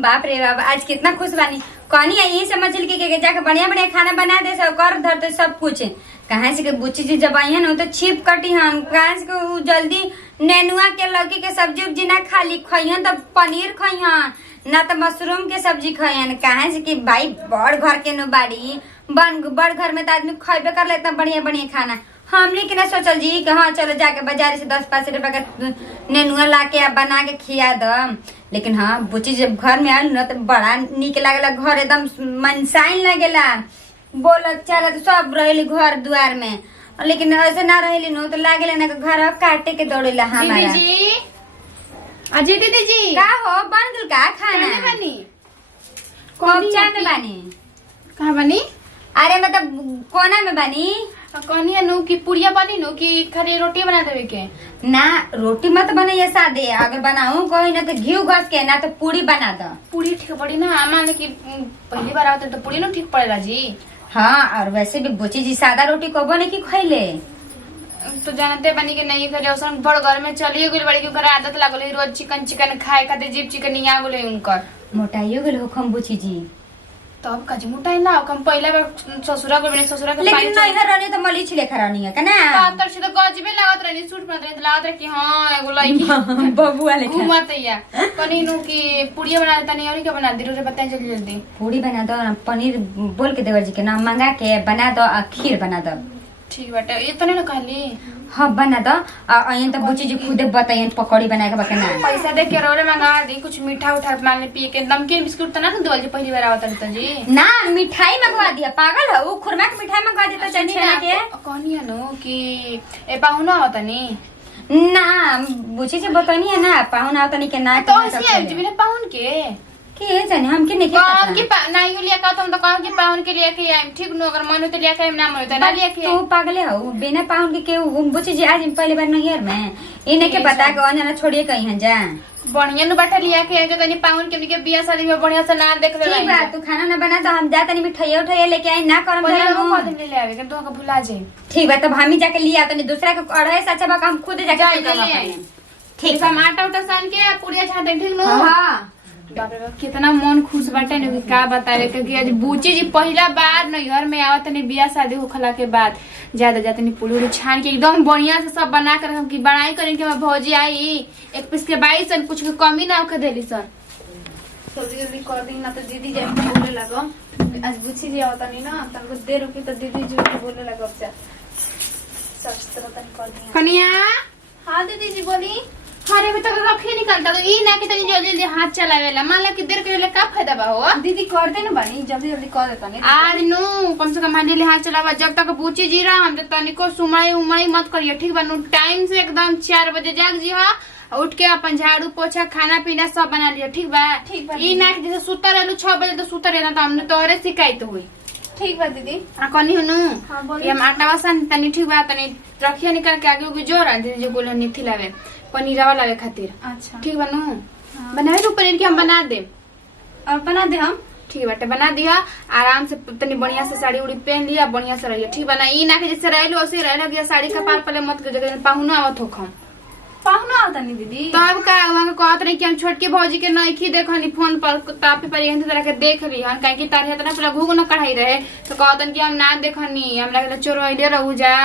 बाप रे बाप, आज कितना खुश बानी। कहानी यही समझ ली के जाके बढ़िया बढ़िया खाना बना दे, सब कर धर दे सब कुछ। कहाँ से के बुच्ची जी जब आई है ना तो छिप कटी हन, कहाँ से के जल्दी नेनुआ के लौकी के सब्जी उब्जी ना खाली खइहन तो पनीर खइहन ना तो मशरूम के सब्जी खइहन। कहाँ से कि भाई बड़ घर के नो बाड़ी बड़ घर में तो आदमी खइबे कर लेता बढ़िया बढ़िया खाना। हमने कि ना सोचल जी कि हाँ चलो जाके बाजार से 10-5 रुपए का नेनुआ ला के बना के खिया दम। लेकिन हाँ बुच्ची जब घर में आयल ना तो बड़ा निक लागेला, घर एकदम मनसाइन लगेला, बोल चारा तो सब रहेली घर द्वार में। लेकिन ऐसे ना रहेली नो तो लागेला ना घर काटे के दौड़ेला हमारा। जी अजय दीदी जी का हो बन गल का खाना बनी? कब चाय में बनी? कहाँ बनी? अरे मतलब कोना में बनी। कहनी है नु कि पुड़िया बनी नु कि खाली रोटी बना देवे के? ना रोटी मत बने ये सादे, अगर बनाऊं कोई ना तो घी घस के ना तो पूरी बना दो। पूरी ठीक पड़ी ना, मान कि पहली बार आवत तो पूरी ना ठीक पड़ेगा जी। हाँ और वैसे भी बुच्ची जी सादा रोटी कबो नहीं की खैले तो जानते बनी के नहीं करे औसन बड़ घर में चलिए गइल बड़ी के आदत लागल है रोज चिकन चिकन खाए खातिर, जीप चिकन नहीं आ गेल उनकर। मोटाइयो गेल हो खम बुच्ची जी। तब काजी मोटाई ना कम पहला बार ससुरा को बने ससुरा के लेकिन नहीं हर रहनी तो मलीच लेखा रहनी है ना। पातर से तो गजबे लागत रहनी, सूट में लागत रहे कि हां एगो लड़की बबुआ लेखा घुमत या कनी नु कि पूड़िया बना देता नहीं और क्या बना दी रे बताएं जल्दी जल्दी। पूरी बना दो, पनीर बोल के देवर जी के नाम मंगा के बना दो, खीर बना दो। ठीक बाटे ये तो नहीं खाली। हाँ बना दो। अयन तो बुच्ची जी खुदे बताइए पकौड़ी बना के बकना। पैसा दे के रोले मंगा दी, कुछ मीठा उठा मान ले पिए के, नमकीन बिस्कुट तो ना देवल जी पहली बार आवत रहता जी। ना मिठाई मंगवा दिया, पागल हो, खुरमा के मिठाई मंगवा देता चटनी बना के। कहनी है नो कि ए पाहुना आवता नी ना बुच्ची जी बतानी है ना पाहुन आवता नहीं के ना तो ऐसे है जी बिना पाहुन के के जाने हम के नहीं काम की नहीं लिया का तुम तो काम की पाहुन के लिए के आइम ठीक नो, अगर मन हो तो लिया के ना मन हो तो ना लिया के। तू पागले हो, बिना पाहुन के बुच्ची जी आज पहले बार नहीं यार मैं इन्हें के बता के वहां छोड़िए कहीं है जा बढ़िया नु बैठा लिया के तनी पाहुन के बियाह शादी में बढ़िया से ना देख ले। ठीक बा तू खाना ना बना तो हम जा तनी मिठाई उठाई लेके आई ना करम पहले वो कदम ले ले आवे के तो का भुला जाए। ठीक बा तब हम ही जाके लिया तनी दूसरा के अढ़ाई से अच्छा बा हम खुद जाके ले आई। ठीक है आटा उटा सान के पूड़िया छाते ठीक नो। हां बाप रे बाप कितना मन खुश बाटे न कि का बतावे, क्योंकि आज बुच्ची जी पहला बार नैहर में आवत नहीं बियाह शादी होखला के बाद ज्यादा जाते नहीं पूरी छान के एकदम बढ़िया से सब बना कर हम की बनाई करें कि भौजी आई एक पीस के 22 कुछ के कमी ना होके देली सर। जल्दी जल्दी कर दी ना तो दीदी जब बोले लगो आज बुच्ची जी आवत नहीं ना तनको देर रुकी तो दीदी जी बोले लगो अब सब तरह तन कर दी। कन्या हां दीदी जी बोली। अरे भी तो रखे निकलता तो ई ना कि तनी जल्दी जल्दी हाथ चलावेला, मान ला कि देर करेला का फायदा बा हो। दीदी कर दे ना बनी जल्दी जल्दी कर देता नहीं आज नो कम से कम मान ले हाथ चलावा जब तक बुच्ची जी रहा हम तनी को सुमाई उमाई मत करिए ठीक बा नु। टाइम से एकदम 4 बजे जाग जी हां, उठ के अपन झाड़ू पोछा खाना पीना सब बना लिया ठीक बा। ई ना कि जैसे सुतर रहलू 6 बजे तो सुतर रहना तो हमने तोरे शिकायत हुई। ठीक बा दीदी आ कनी हनु ये हम आटा वासन तनी ठीक बा तनी रखिया निकाल के आगे उगे जोर दीदी जो बोले निथि लावे पनीर लावे खातिर। अच्छा ठीक बनू बनावे तो पनीर के हम बना दे अब बना दे हम ठीक बाटे बना दिया आराम से तनी बढ़िया से साड़ी उड़ी पहन लिया बढ़िया से रहिए ठीक बना। ई ना कि जैसे रहलो वैसे रह लगिया साड़ी कपार पले मत के जगह पाहुना आवत होखम पाहुना आवता नहीं दीदी तब का वहां के कहत रही कि हम छोटके भौजी के नइखी देखनी फोन पर तापे पर एहन तरह के देख ली हम काहे कि तारे इतना पूरा घूग न कढ़ाई रहे तो कहतन कि हम ना देखनी हम लगे चोरइले रहू जा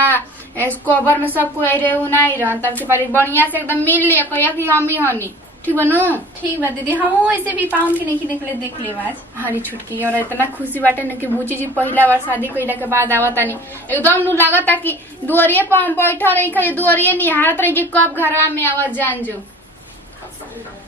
इस कवर में सब कोई रहे उ नहीं रह तब के पारी बढ़िया से एकदम मिल ले कहिया कि हम ही हनी ठीक बनू। ठीक बा दीदी हम ऐसे भी पाउन के नहीं देख ले आज हरी छुटकी और इतना खुशी बाटे न कि बुच्ची जी पहला बार शादी कइला के बाद आवत नहीं एकदम नु लागता कि दुआरिये पर हम बैठा रही खाली दुआरिये नहीं हारत रही कि कब घरवा में आवत जान जो।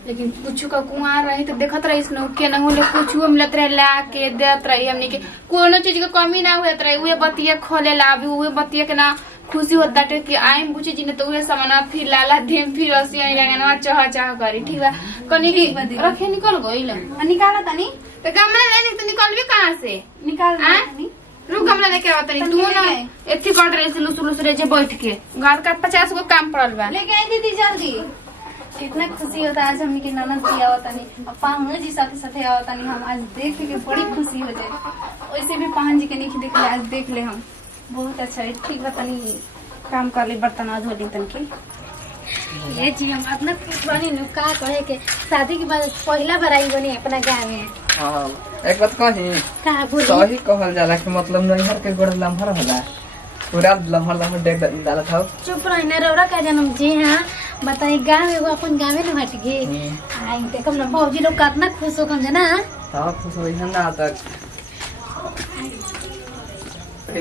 लेकिन कुछ का कुआर रही तो देखत रही स्नो के न होले कुछ मिलत रहे ला के देत रही हमनी के कोनो चीज के कमी ना होत रही उहे बतिया खोले ला अभी उहे बतिया के ना खुशी होता है कि आइम बुच्ची जी ने तो उहे सामान फिर लाला देम फिर रसी आई लगना चाह चाह करी ठीक बा कनी रखे निकल गइल निकाला तनी तो गमला लेनी तो निकल भी कहां से निकाल तनी रुक गमला लेके आवत नहीं तू ना एथी कर रही से लुसुलुस रे जे बैठ के घर का 50 गो काम पड़ल बा लेके आई दीदी जल्दी। इतना खुशी होता है आज हमने की ननद की आवता नहीं और पाहुन जी साथे साथे आवता नहीं हम आज देख के बड़ी खुशी हो जाए वैसे भी पाहुन जी के नहीं देख ले आज देख ले हम बहुत अच्छा है ठीक बा तनी काम कर ले बर्तन धो ली तन के ये जी हम अपना खुश बनी नु का कहे के शादी के बाद पहला बार आई बनी अपना गाँव में। हाँ एक बात कही का बोली सही कहल जाला कि मतलब नैहर के गोड़ लम्हर होला पूरा लम्हर देख डालत हो। चुप रहना रौरा का जन्म जी। हाँ बताई गाँव एगो अपन गाँव में हट गए आई देखम ना भौजी लोग कितना खुश हो कम जना। तब खुश होई ना तक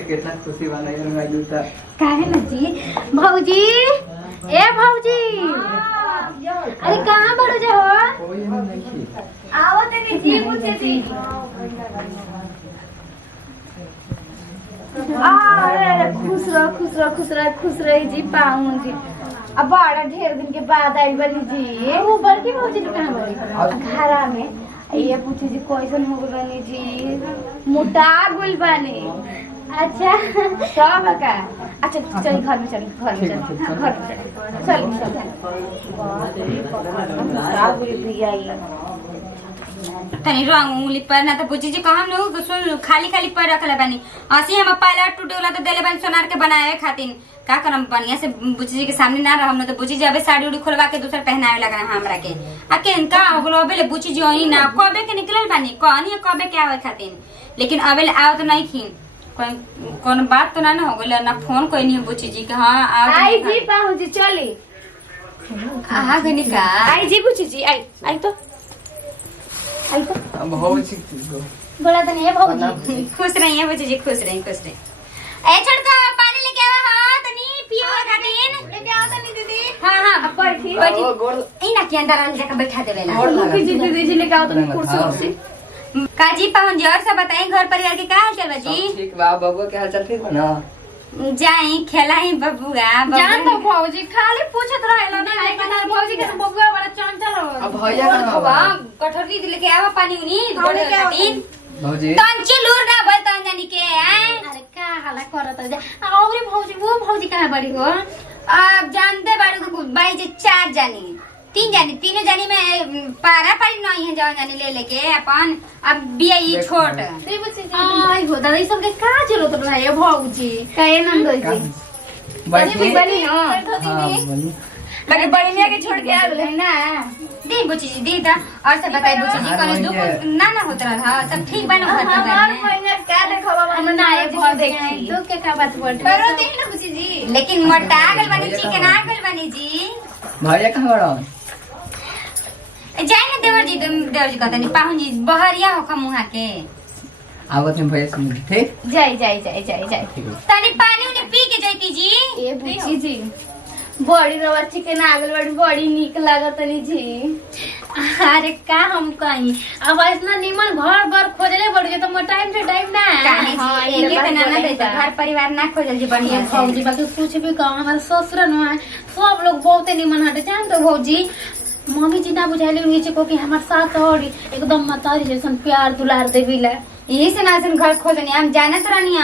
कितना खुशी बना यार मैं दूसरा काहे ना जी भौजी ए भौजी अरे कहाँ बड़ो जो हो कोई नहीं आओ तनी जी पूछे थी। अरे खुश रह जी पाऊँ जी। अब बड़ा ढेर दिन के बाद आई बनी जी। वो बड़की भौजी लोग कहाँ बड़ी घरा में ये पूछे जी कैसन हो गई बनी जी मोटा गुल बनी। अच्छा सब का अच्छा चल घर में चल घर में चल तनी रंग उंगली पर ना तो बुची जी कहम नु सुन खाली खाली पर रखले बानी असी हम पायलट टूटे वाला तो देले बानी सोनार के बनावे खातिर का करम बढ़िया से बुची जी के सामने ना रहम न तो बुची जी अबे साड़ी उड़ी खोलवा के दूसर पहनावे लगा हमरा के आके इनका होगलो अबे बुची जी ओनी ना कबे के निकलल बानी कहनी कबे के आवे खातिर लेकिन अबे आओ तो नहीं खीन कौन बात तो ना हो गइल ना फोन कोई नहीं बुची जी के हां आई जी पाऊ जी चली आहा गनी का आई जी बुची जी आई तो अब हो छी बोला तो नहीं भौजी खुश रहिए बुची जी खुश रही ए छोटका पानी लेके आवा हां तनी पियो खातिर लेके आओ तनी दीदी। हां हां बैठी ई ना के अंदर आने जाके बैठा देवेला मुखी जी दीदी जी लेके आओ तनी कुर्सी उर्सी। काजी पाहुन जी और सब बताएं घर परिवार के का हाल चाल बा जी ठीक बा बबुआ के हाल चाल ठीक बा ना जाई खेलाई बबुआ जान तो भौजी खाली पूछत रहेला ना आई बना भौजी के तो बबुआ बड़ा चंचल हो। अब भैया का बा कठोरी लेके आवा पानी उनी गोड़ खातिर भौजी तंची लूर ना बोल तन जानी के अरे का हाला करत जा और भौजी वो भौजी कहां बड़ी हो अब जानते बाड़ू बाई जे 4 जानी 3 जानी तीनों जानी में पारा पारी नहीं है जाओ जानी ले लेके अपन अब बिया ई छोट ते बच्चे आई हो दादा सब के का जरूरत रहे भौजी काहे नंदो जी बैठी बनी हो हां बोली लगे बड़िया के छोड़ के आ गए ना दी बुची जी दी ता और सब बताई बुची जी कोनो दुख ना होत रहा सब ठीक बनो घर पर हमार महीना का देखो हम ना आए भौ देखी तो के का बात बोल करो दे ना बुची जी लेकिन मोटा गल बनी चिकन आ गल बनी जी भैया कहां बड़ा जाई ना देवर जी देवर जी कहता नहीं पाहुन जी बहरिया हो मुहा के आवत में भैया सुन ठीक जाई तनी पानी उनी पी के जाती जी ए बुची जी बड़ी रवा चिकन आगल बड़ी नीक लागत नी जी। अरे का हम कहीं अब इतना निमन घर बर खोजले बड़ी तो टाइम से टाइम ना काहे जी एके तना ना देता घर परिवार ना खोजल जी बढ़िया से भौजी बाकी कुछ भी कहो हमारे ससुर न सब लोग बहुते निमन हटे जान तो भौजी मम्मी जी ना बुझाइले नीचे को कि हमार सास और एकदम मतारी जैसन प्यार दुलार देविला यही से ना घर खोजनी हम जाने तो रहनी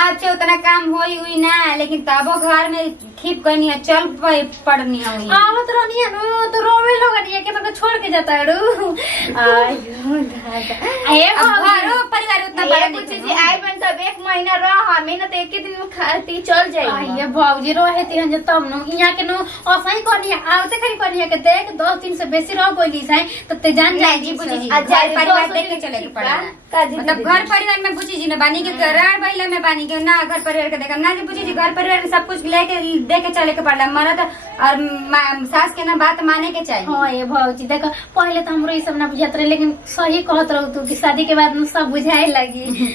आज से उतना काम होई हुई ना लेकिन तबो घर में खीप करनी है चल पड़नी हुई आवत रहनी है नो तो रोवे लगनी है के तो छोड़ के जाता है आयो दादा ए घरो परिवार उतना बड़ा बुच्ची जी आई बन तब 1 महीना रह हमें ना तो एक दिन में खाती चल जाई ये भौजी रहे तिहन जे तब नो इया के नो असही करनी है आवते खरी करनी है के देख 10 दिन से बेसी रह गइली है तब ते जान जाई जी बुची जी घर परिवार देख के चले के पड़ेगा मतलब घर परिवार में बुची जी ने बानी के करार बहिला में बानी के ना घर परिवार के देखा ना जी बुची जी घर परिवार में सब कुछ लेके दे के चले के पड़ला मरद और सास के ना बात माने के चाहिए हां ये भौजी देखो पहले तो हमरो ई सब ना बुझात रहे लेकिन सही कहत रहू तू कि शादी के बाद न सब बुझाए लगी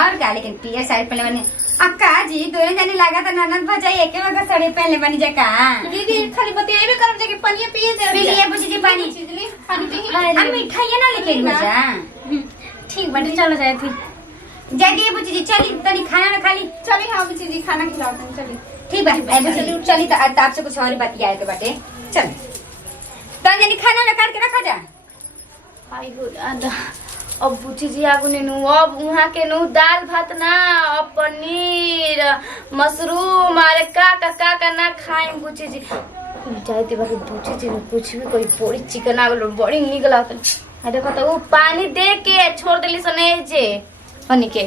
और का लेकिन पिया साइड पहले बने अक्का जी दोनों जाने लगा तो ननद भजाई एके वगह साड़ी पहले बनी जका दीदी खाली बतियाई में करम जे कि पानी पिए दे पी लिए बुची जी पानी पी हम मिठाई ना लेके बजा ठीक बाटे चलो जाए थी जाइए बुची जी चली तनी खाना ना खाली चली हां बुची जी खाना खिलाओ तुम चली ठीक बा ए बुची जी चली तो आपसे कुछ और बतियाए के बाटे चल तन जनी खाना ना काट के रखा जा आई हो दादा अब बुची जी आगु ने नु अब वहां के नु दाल भात ना अब पनीर मशरूम अरे का ना खाई बुची जी जाते बाकी बुची जी ने कुछ भी कोई बड़ी चिकन आगु बड़ी निकला तो देखो तो वो पानी दे के छोड़ देली सने जे हनी के